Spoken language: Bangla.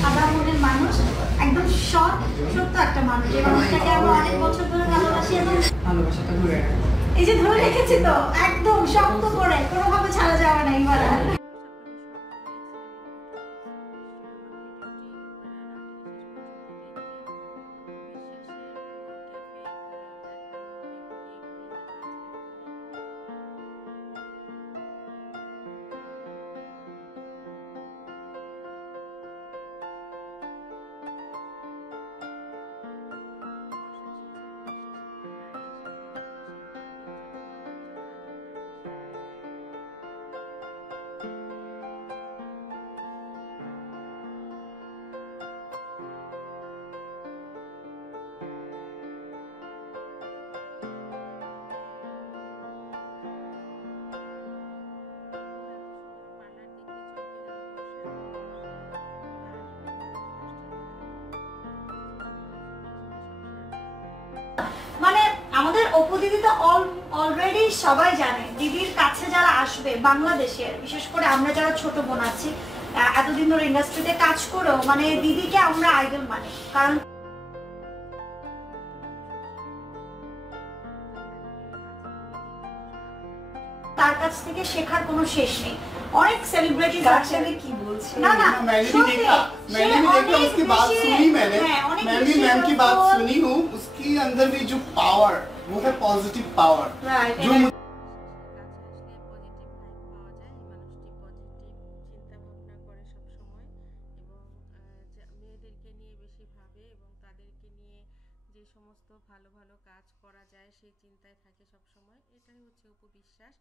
সাদা মনের মানুষ, একদম সৎ সত্য একটা মানুষ, যে মানুষটাকে আমরা অনেক বছর ধরে ভালোবাসি এবং ভালোবাসাটা ধরে এই যে ধরে রেখেছি তো একদম শক্ত করে, কোনোভাবে ছাড়া যাবে না এবার। মানে আমাদের অপু দিদি তো অলরেডি সবাই জানে, দিদির কাছে যারা আসবে বাংলাদেশের, বিশেষ করে আমরা যারা ছোট বোন আছি, এতদিন ধরে ইন্ডাস্ট্রিতে কাজ করেও মানে দিদিকে আমরা আইডল মানি, কারণ তার কাছ থেকে শেখার কোনো শেষ নেই। অনেক সেলিব্রিটি আছে, কি বলছে না না मैंने भी देखा उसकी बात सुनी, मैंने मैम की बात सुनी हूँ, उसके अंदर भी जो पावर वो है पॉजिटिव पावर, जो সমস্ত ভালো ভালো কাজ করা যায় সেই চিন্তায় থাকে সব সময়। এটাই হচ্ছে অপু বিশ্বাস।